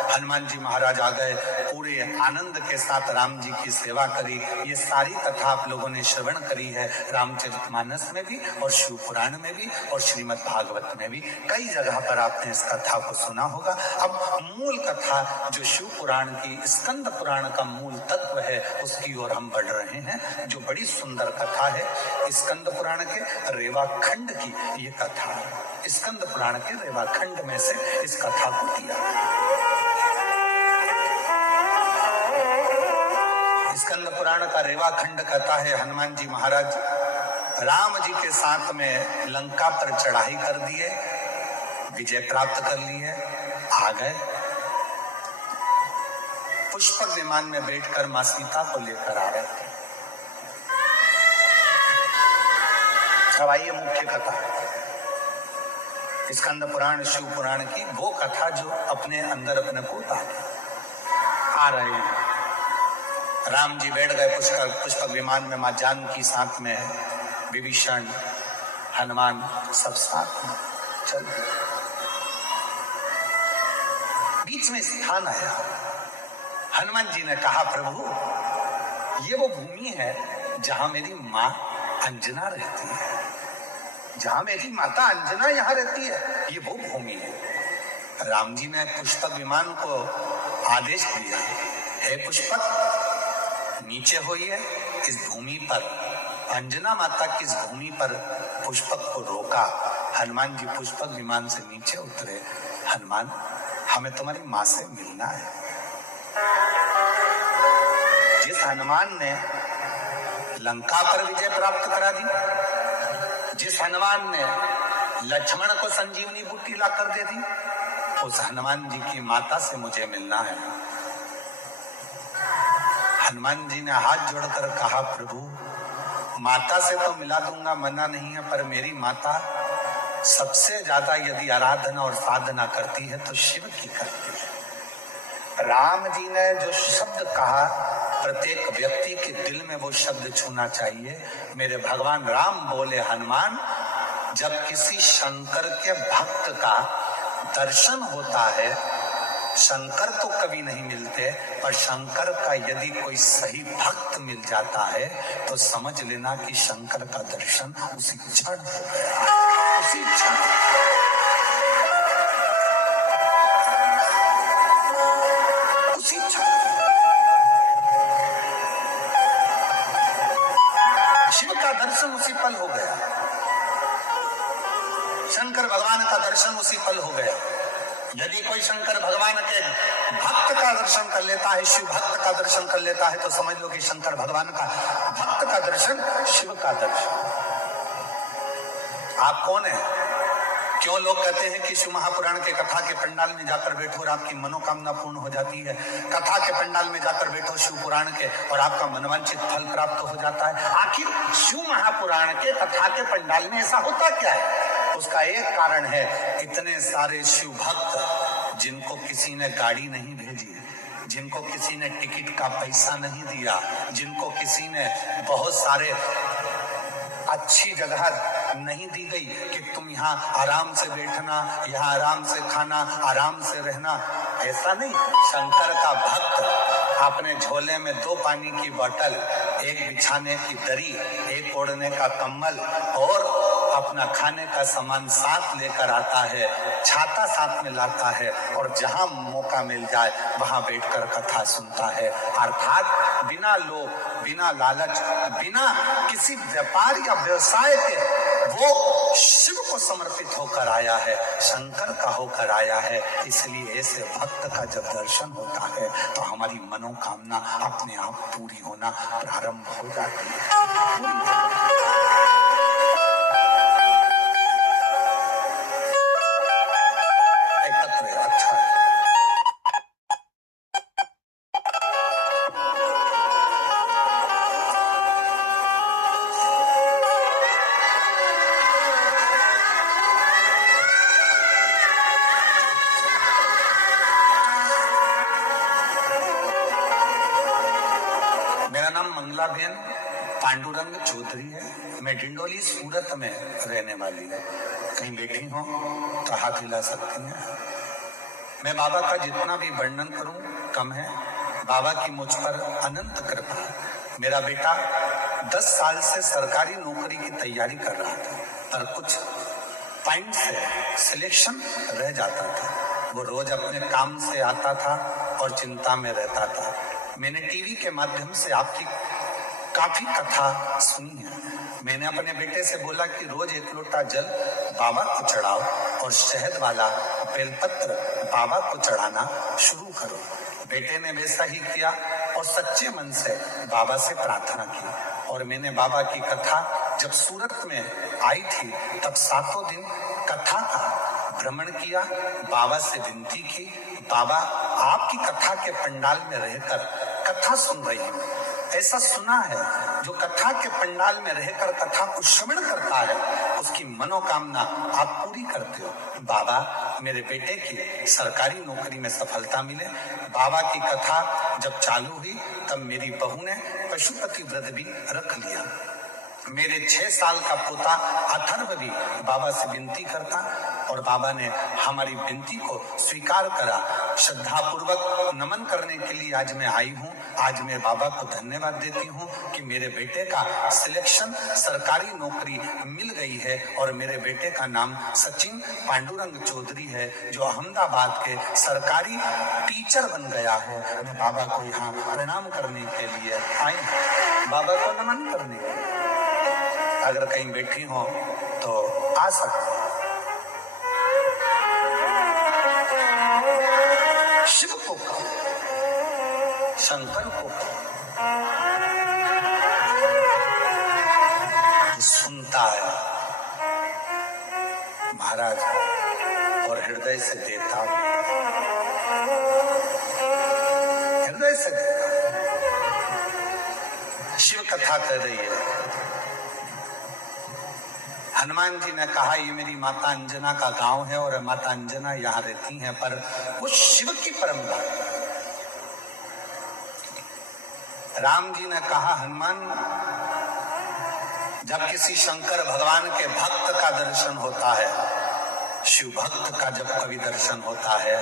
हनुमान जी महाराज आ गए, पूरे आनंद के साथ राम जी की सेवा करी। ये सारी कथा आप लोगों ने श्रवण करी है, रामचरितमानस में भी और शिव पुराण में भी और श्रीमद् भागवत में भी, कई जगह पर आपने इस कथा को सुना होगा। अब मूल कथा जो शिव पुराण की, स्कंद पुराण का मूल तत्व है, उसकी ओर हम बढ़ रहे हैं, जो बड़ी सुंदर कथा है। स्कंद पुराण के रेवा खंड की ये कथा है। स्कंद पुराण के रेवा खंड में से इस कथा को दिया। स्कंद पुराण का रेवा खंड कथा है, हनुमान जी महाराज राम जी के साथ में लंका पर चढ़ाई कर दिए, विजय प्राप्त कर लिए, आ गए। पुष्पक विमान में बैठकर मां सीता को लेकर आ रहे थे। अब आइए मुख्य कथा। स्कंद पुराण, शिव पुराण की वो कथा जो अपने अंदर अपने को उतारे। आ रहे हैं, राम जी बैठ गए पुष्पक विमान में, मां जानकी साथ में है, विभीषण, हनुमान सब साथ में चल दिए। बीच में स्थान आया, हनुमान जी ने कहा प्रभु ये वो भूमि है जहां मेरी मां अंजना रहती है, जहां मेरी माता अंजना यहाँ रहती है, ये वो भूमि है। राम जी ने पुष्पक विमान को आदेश दिया, हे पुष्पक नीचे होइए, इस भूमि पर अंजना माता की इस भूमि पर पुष्पक को रोका। हनुमान जी पुष्पक विमान से नीचे उतरे। हनुमान हमें तुम्हारी मां से मिलना है। जिस हनुमान ने लंका पर विजय प्राप्त करा दी, जिस हनुमान ने लक्ष्मण को संजीवनी बूटी ला कर दे दी, उस हनुमान जी की माता से मुझे मिलना है। हनुमान जी ने हाथ जोड़कर कहा प्रभु माता से तो मिला दूंगा, मना नहीं है, पर मेरी माता सबसे ज्यादा यदि आराधना और साधना करती है तो शिव की करती है। राम जी ने जो शब्द कहा प्रत्येक व्यक्ति के दिल में वो शब्द छूना चाहिए। मेरे भगवान राम बोले हनुमान, जब किसी शंकर के भक्त का दर्शन होता है, शंकर तो कभी नहीं मिलते, पर शंकर का यदि कोई सही भक्त मिल जाता है तो समझ लेना कि शंकर का दर्शन उसी क्षण हो गया, उसी क्षण। उसी क्षण शिव का दर्शन उसी पल हो गया, शंकर भगवान का दर्शन उसी पल हो गया। यदि कोई शंकर भगवान के भक्त का दर्शन कर लेता है, शिव भक्त का दर्शन कर लेता है, तो समझ लो कि शंकर भगवान का भक्त का दर्शन शिव का दर्शन। आप कौन है? क्यों लोग कहते हैं कि शिव महापुराण के कथा के पंडाल में जाकर बैठो और आपकी मनोकामना पूर्ण हो जाती है, कथा के पंडाल में जाकर बैठो शिव पुराण के और आपका मनवांछित फल प्राप्त हो जाता है। आखिर शिव महापुराण के कथा के पंडाल में ऐसा होता क्या है? उसका एक कारण है, इतने सारे शिव भक्त जिनको किसी ने गाड़ी नहीं भेजी, जिनको किसी ने टिकट का पैसा नहीं दिया, जिनको किसी ने बहुत सारे अच्छी जगह नहीं दी गई कि तुम यहाँ आराम से बैठना, यहाँ आराम से खाना, आराम से रहना, ऐसा नहीं। शंकर का भक्त अपने झोले में 2 पानी की बोतल, एक बिछाने की दरी, एक ओढ़ने का कंबल और अपना खाने का सामान साथ लेकर आता है, छाता साथ में लाता है और जहां मौका मिल जाए वहां बैठकर कथा सुनता है। अर्थात बिना लोभ, बिना लालच, बिना किसी व्यापार या व्यवसाय के वो शिव को समर्पित होकर आया है, शंकर का होकर आया है। इसलिए ऐसे भक्त का जब दर्शन होता है तो हमारी मनोकामना अपने आप पूरी होना प्रारंभ हो जाती है। पांडुरंग चौधरी है, मैं डिंडोली सूरत में रहने वाली है। कहीं बैठी हो तो हाथ हिला सकती हैं। मैं बाबा का जितना भी वर्णन करूं कम है। बाबा की मुझ पर अनंत कृपा है। मेरा बेटा 10 साल से सरकारी नौकरी की तैयारी कर रहा था, पर कुछ पॉइंट से सिलेक्शन रह जाता था। वो रोज अपने काम से आता था और चिंता में रहता था। मैंने टीवी के माध्यम से आपकी काफी कथा सुनी है। मैंने अपने बेटे से बोला कि रोज 1 लोटा जल बाबा को चढ़ाओ और शहद वाला बेलपत्र बाबा को चढ़ाना शुरू करो। बेटे ने वैसा ही किया और सच्चे मन से बाबा से प्रार्थना की। और मैंने बाबा की कथा जब सूरत में आई थी तब 7 दिन कथा का भ्रमण किया, बाबा से विनती की, बाबा आपकी कथा के पंडाल में रहकर कथा सुन रही हूँ। ऐसा सुना है जो कथा के पंडाल में रहकर कथा को श्रवण करता है उसकी मनोकामना आप पूरी करते हो। बाबा, मेरे बेटे की सरकारी नौकरी में सफलता मिले। बाबा की कथा जब चालू हुई तब मेरी बहू ने पशुपति व्रत भी रख लिया। मेरे 6 साल का पोता अथर्व भी बाबा से विनती करता और बाबा ने हमारी विनती को स्वीकार करा। श्रद्धा पूर्वक नमन करने के लिए आज मैं आई हूँ। आज मैं बाबा को धन्यवाद देती हूँ कि मेरे बेटे का सिलेक्शन सरकारी नौकरी मिल गई है और मेरे बेटे का नाम सचिन पांडुरंग चौधरी है, जो अहमदाबाद के सरकारी टीचर बन गया है। मैं बाबा को यहाँ प्रणाम करने के लिए आई हूँ, बाबा को नमन करने के लिए। अगर कहीं बैठी हो तो आ सकते। शिव को कहो, शंकर को कहो, सुनता है महाराज और हृदय से देता, हृदय से देता। शिव कथा कर रही है। हनुमान जी ने कहा ये मेरी माता अंजना का गांव है और माता अंजना यहाँ रहती हैं, पर वो शिव की परंपरा। राम जी ने कहा हनुमान, जब किसी शंकर भगवान के भक्त का दर्शन होता है, शिव भक्त का जब कभी दर्शन होता है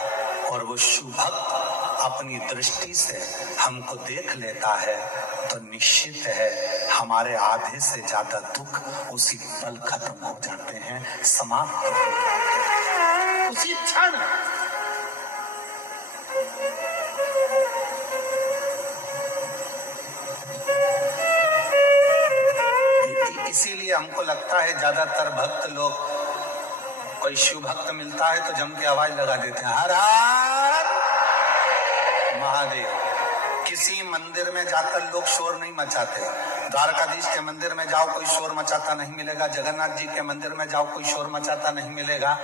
और वो शिव भक्त अपनी दृष्टि से हमको देख लेता है तो निश्चित है हमारे आधे से ज्यादा दुख उसी पल खत्म हो जाते हैं, समाप्त हो जाते हैं उसी क्षण। इसीलिए हमको लगता है ज्यादातर भक्त लोग, कोई शिव भक्त मिलता है तो जम के आवाज लगा देते हैं, हर हर महादेव। किसी मंदिर में जाकर लोग शोर नहीं मचाते। द्वारकाधीश के मंदिर में जाओ कोई शोर मचाता नहीं मिलेगा, जगन्नाथ जी के मंदिर में जाओ कोई शोर मचाता नहीं मिलेगा।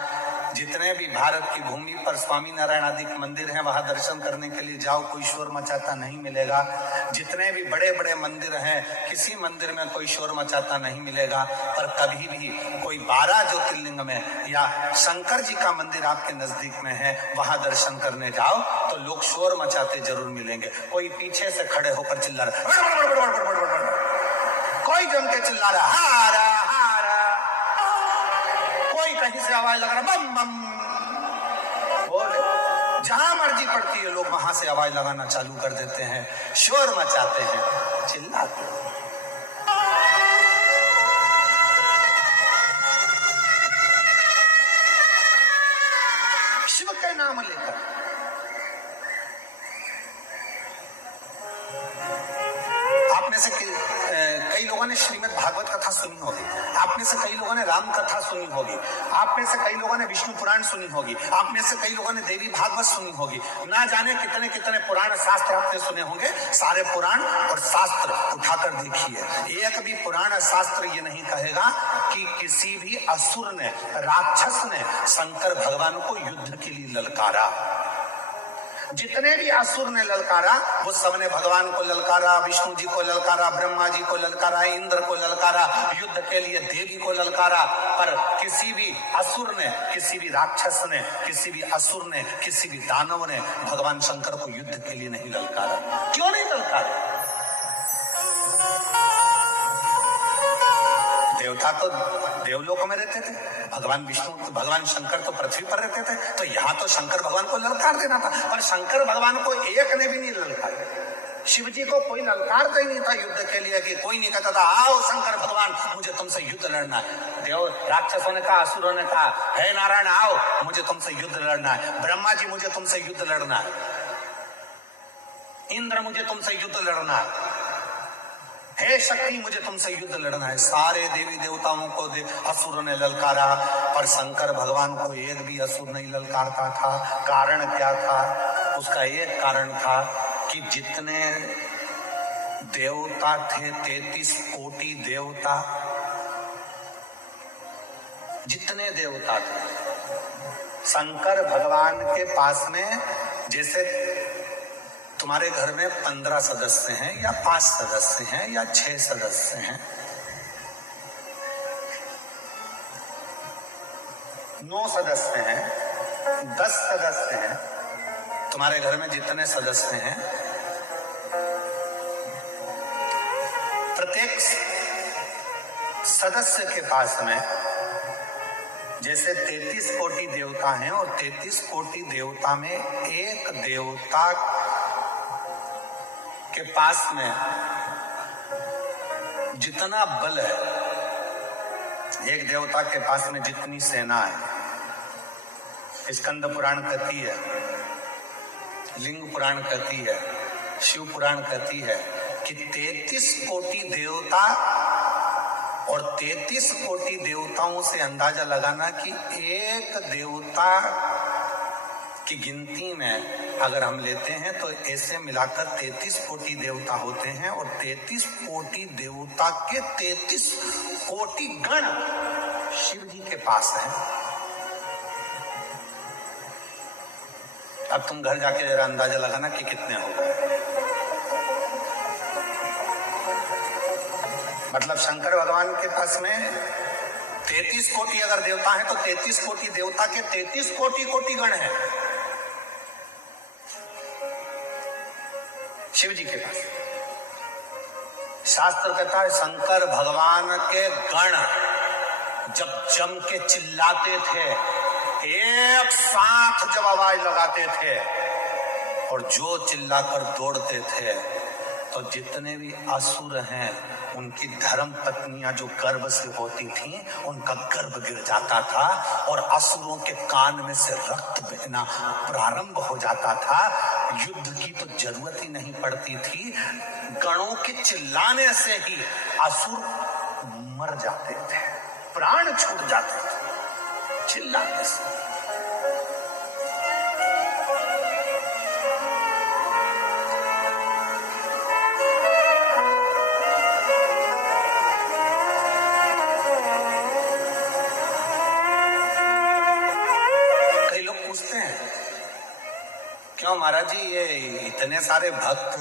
जितने भी भारत की भूमि पर स्वामी नारायण आदि मंदिर हैं वहां दर्शन करने के लिए जाओ, कोई शोर मचाता नहीं मिलेगा। जितने भी बड़े बड़े मंदिर हैं किसी मंदिर में कोई शोर मचाता नहीं मिलेगा। पर कभी भी कोई 12 ज्योतिर्लिंग में या शंकर जी का मंदिर आपके नजदीक में है वहां दर्शन करने जाओ तो लोग शोर मचाते जरूर मिलेंगे। कोई पीछे से खड़े होकर चिल्ला रहा, कोई जम के चिल्ला रहा हारा हारा, कोई कहीं से आवाज लग रहा बम बम। जहां मर्जी पड़ती है लोग वहां से आवाज लगाना चालू कर देते हैं, शोर मचाते हैं, चिल्लाते हैं। शिव के नाम लेकर आप में से कई लोगों ने श्रीमद् भागवत कथा सुनी होगी, आप में से कई लोगों ने राम कथा सुनी होगी, आप में से कई लोगों ने विष्णु पुराण सुनी होगी, आप में से कई लोगों ने देवी भागवत सुनी होगी। ना जाने कितने कितने पुराण शास्त्र आपने सुने होंगे। सारे पुराण और शास्त्र उठाकर देखिए, एक भी पुराण शास्त्र ये नहीं कहेगा कि किसी भी असुर ने, राक्षस ने शंकर भगवान को युद्ध के लिए ललकारा। जितने भी असुर ने ललकारा वो सबने भगवान को ललकारा, विष्णु जी को ललकारा, ब्रह्मा जी को ललकारा, इंद्र को ललकारा, युद्ध के लिए देवी को ललकारा। पर किसी भी असुर ने, किसी भी राक्षस ने, किसी भी असुर ने, किसी भी दानव ने भगवान शंकर को युद्ध के लिए नहीं ललकारा। क्यों नहीं ललकारा? देवता तो देवलोक में रहते थे, भगवान विष्णु, भगवान शंकर तो पृथ्वी पर रहते थे, तो यहाँ तो शंकर भगवान को ललकार देना था। और शंकर भगवान को एक ने भी नहीं ललकारा। शिव जी को कोई ललकारता ही नहीं था युद्ध के लिए, कि कोई नहीं कहता था आओ शंकर भगवान मुझे तुमसे युद्ध लड़ना है। देव राक्षसों ने कहा, असुरों ने कहा, हे नारायण आओ मुझे तुमसे युद्ध लड़ना है। ब्रह्मा जी मुझे तुमसे युद्ध लड़ना है, इंद्र मुझे तुमसे युद्ध लड़ना है, हे शक्ति मुझे तुमसे युद्ध लड़ना है। सारे देवी देवताओं को असुर ने ललकारा, पर शंकर भगवान को एक भी असुर नहीं ललकारता था। कारण क्या था? उसका एक कारण था कि जितने देवता थे, 33 कोटि देवता, जितने देवता थे, शंकर भगवान के पास में जैसे तुम्हारे घर में 15 सदस्य हैं या 5 सदस्य हैं या 6 सदस्य हैं, 9 सदस्य हैं, 10 सदस्य हैं, तुम्हारे घर में जितने सदस्य हैं, प्रत्येक सदस्य के पास में जैसे 33 कोटि देवता हैं और 33 कोटि देवता में एक देवता के पास में जितना बल है, एक देवता के पास में जितनी सेना है, स्कंद पुराण कहती है, लिंग पुराण कहती है, शिव पुराण कहती है कि 33 कोटि देवता और 33 कोटि देवताओं से अंदाजा लगाना कि एक देवता की गिनती में अगर हम लेते हैं तो ऐसे मिलाकर 33 कोटि देवता होते हैं और 33 कोटि देवता के 33 कोटि गण शिव जी के पास है। अब तुम घर जाके जरा अंदाजा लगाना कि कितने हो गए। मतलब शंकर भगवान के पास में 33 कोटि अगर देवता है तो 33 कोटि देवता के 33 कोटि कोटि गण है शिव जी के पास। शास्त्र कहता है शंकर भगवान के गण जब जम के चिल्लाते थे, एक साथ जब आवाज लगाते थे और जो चिल्लाकर दौड़ते थे, तो जितने भी असुर हैं उनकी धर्म पत्नियां जो गर्भ से होती थीं, उनका गर्भ गिर जाता था और असुरों के कान में से रक्त बहना प्रारंभ हो जाता था। युद्ध की तो जरूरत ही नहीं पड़ती थी, गणों के चिल्लाने से ही असुर मर जाते थे, प्राण छूट जाते थे चिल्लाने से। क्यों महाराज जी ये इतने सारे भक्त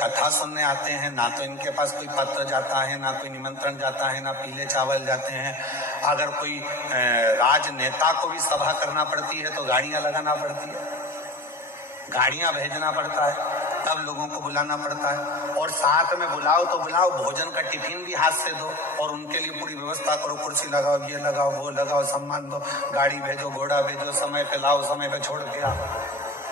कथा सुनने आते हैं, ना तो इनके पास कोई पत्र जाता है, ना कोई निमंत्रण जाता है, ना पीले चावल जाते हैं। अगर कोई राजनेता को भी सभा करना पड़ती है तो गाड़ियां लगाना पड़ती है, गाड़ियां भेजना पड़ता है, तब लोगों को बुलाना पड़ता है। और साथ में बुलाओ तो बुलाओ, भोजन का टिफिन भी हाथ से दो और उनके लिए पूरी व्यवस्था करो, कुर्सी लगाओ, ये लगाओ, वो लगाओ, सम्मान दो, गाड़ी भेजो, घोड़ा भेजो, समय पे लाओ, समय पे छोड़ के आओ।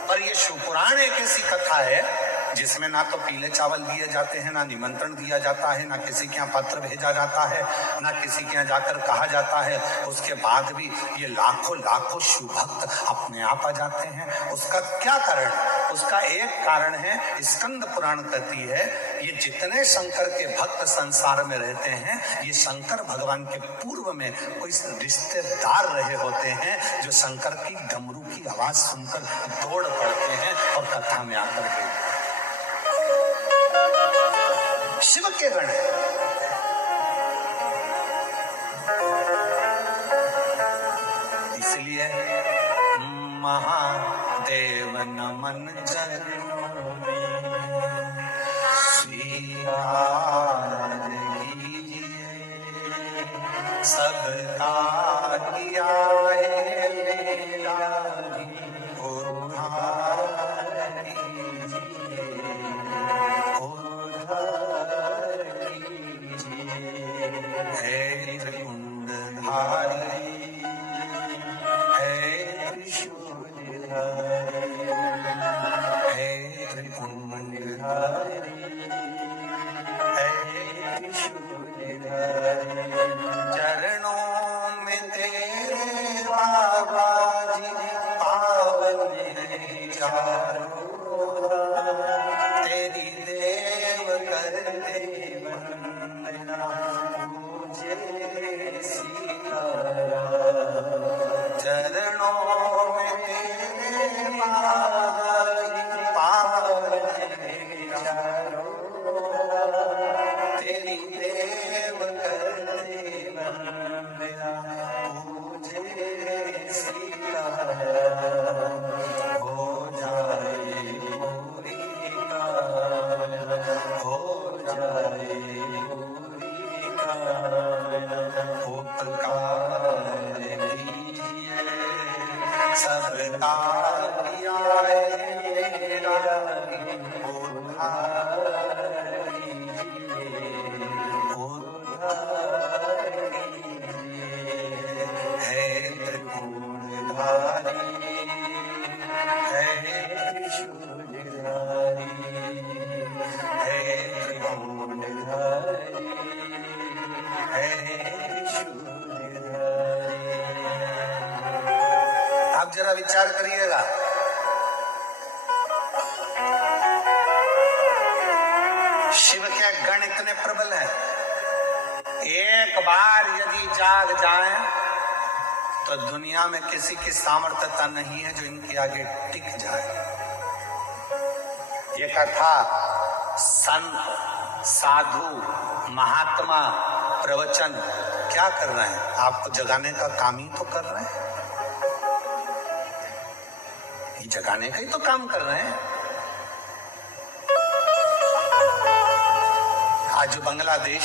पर ये शिवपुराण एक ऐसी कथा है जिसमें ना तो पीले चावल दिए जाते हैं, ना निमंत्रण दिया जाता है, ना किसी के यहाँ पत्र भेजा जाता है, ना किसी के यहाँ जाकर कहा जाता है। उसके बाद भी ये लाखों लाखों शिव भक्त अपने आप आ जाते हैं। उसका क्या कारण है? उसका एक कारण है, स्कंद पुराण कहती है, ये जितने शंकर के भक्त संसार में रहते हैं, ये शंकर भगवान के पूर्व में कोई रिश्तेदार रहे होते हैं जो शंकर की डमरू की आवाज सुनकर दौड़ पड़ते हैं और कथा में आकर के शिव के गण है। इसलिए महादेव नमन चरणों में स्वीकार कीजिए, सबका किया है मेरा उद्धार कीजिए, उद्धार कीजिए। हे त्रिपुंडधारी, हे त्रिशूलधारी, हे त्रिपुंडधारी, हे त्रिशूलधारी। चरणों में तेरे बाबा जी पावन है चारों, तेरी देव कर दे वंदना, पूजे सीताराम। चरणों में तेरे बाबा जी पावन है चारों, तेरी देव कर दे वंदना, पूजे सीताराम। हो जाए पूरी त्रिशूलधारी, हे त्रिभुवनधारी, हे त्रिशूलधारी। आप जरा विचार करिएगा, शिव के गण इतने प्रबल हैं, एक बार यदि जाग जाएं तो दुनिया में किसी की सामर्थ्यता नहीं है जो इनके आगे टिक जाए। ये कथा संत, साधु, महात्मा, प्रवचन क्या कर रहे हैं? आपको जगाने का काम ही तो कर रहे हैं, ये जगाने का ही तो काम कर रहे हैं। आज बांग्लादेश